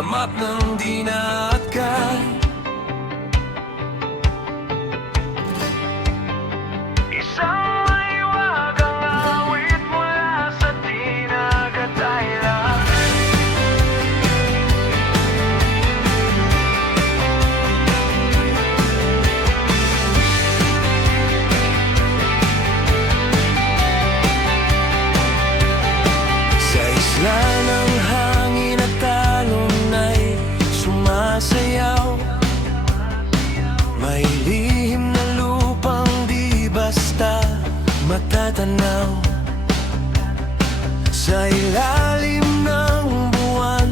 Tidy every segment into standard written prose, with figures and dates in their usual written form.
alamat ng di naatkan. Isang maiwagang awit mula sa di nagataylan. Sa isla ng hangin at talon ay sumasayaw, may lihim na lupang di basta matatanaw. Sa ilalim ng buwan,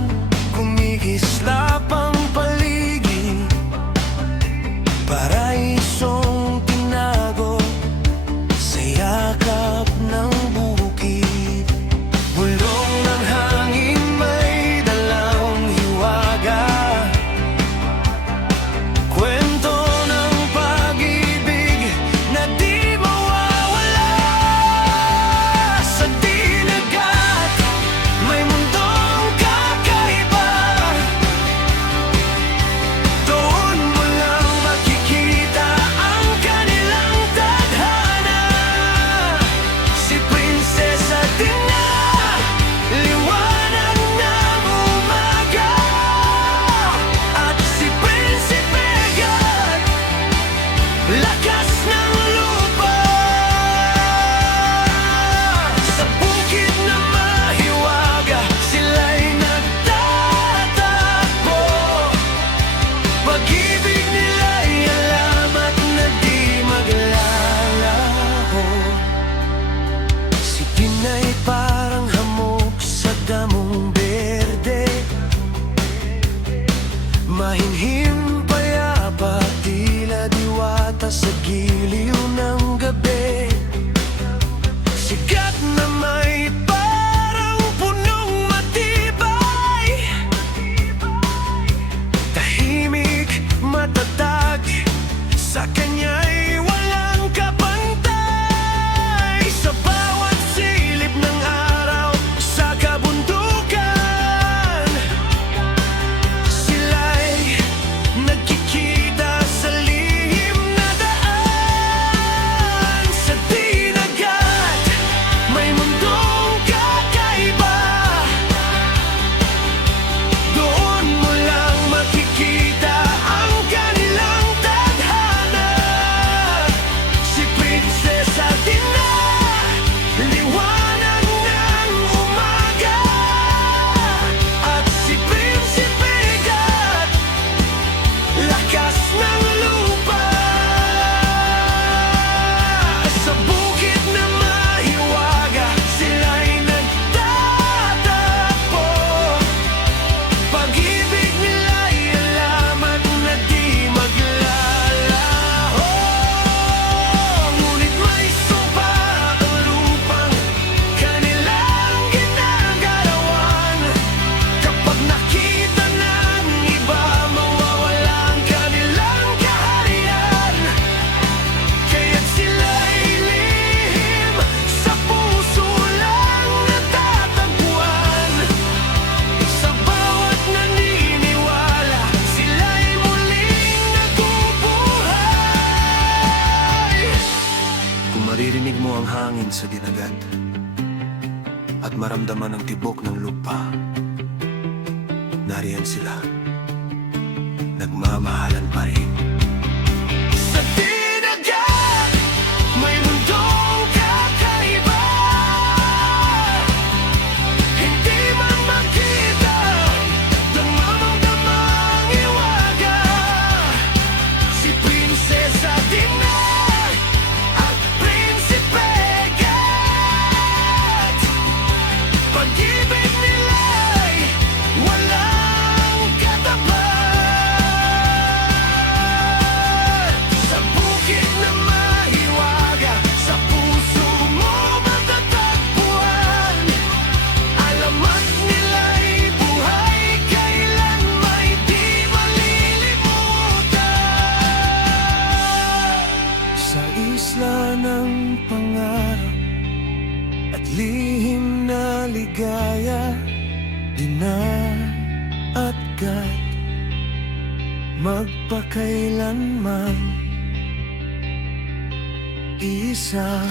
kumikislap ang paligid, paraisong tinago sa yakap ng bukid. Bulong ng hangin may dalang hiwaga, kwento ng pag-ibig na di mawawala. Sa dinagat, may mundong kakaiba, doon mo lang makikita ang kanilang tadhana. Si Prinsesa Dina, liwanag ng umaga, at si Prinsipe God, lakas ng lupa. Sa bukid na mahiwaga, sila'y nagtatakbo. Pag-ibig nila'y alamat na di maglalaho. Si Dina'y parang hamog sa damong berde, mahinhim payapa, tila diwata sa giliw ng gabi. Sikat na may parang punong matibay, tahimik, matatag, sa kanya'y walang kapantay. Sa bawat silip ng araw sa kabundukan, sila'y nagkikita sa lihim na daan. Sa dinagat, may mundong kakaiba, doon mo lang makikita ang kanilang tadhana. Si Prinsesa Dina, liwanag ng umaga, at si Prinsipe God, lakas ng lupa. Sa bukid na mahiwaga, sila'y nagtatakbo. Pag-ibig nila'y alamat na di maglalaho. Ngunit may sumpa ang lupang kanilang ginagalawan. Kapag nakita ng iba, mawawala ang kanilang kaharian. Kaya't sila'y lihim sa puso lang natatagpuan. Sa bawat naniniwala, sila'y muling nabubuhay. Kung maririnig mo ang hangin sa dinagat at maramdaman ang tibok ng lupa, nariyan sila, nagmamahalan pa rin. Sa dinagat, may mundong kakaiba, hindi man makita, damang-damang iwaga. Si Prinsesa Dina at Prinsipe God, pag-ibig nila'y walang katapat. Sa bukid na mahiwaga, sa puso mo matatagpuan. Alamat nila'y buhay, kailan may di malilimutan. Sa isla ng pangarap at lihim na ligaya, Dina at bigat magpakailanman. Isa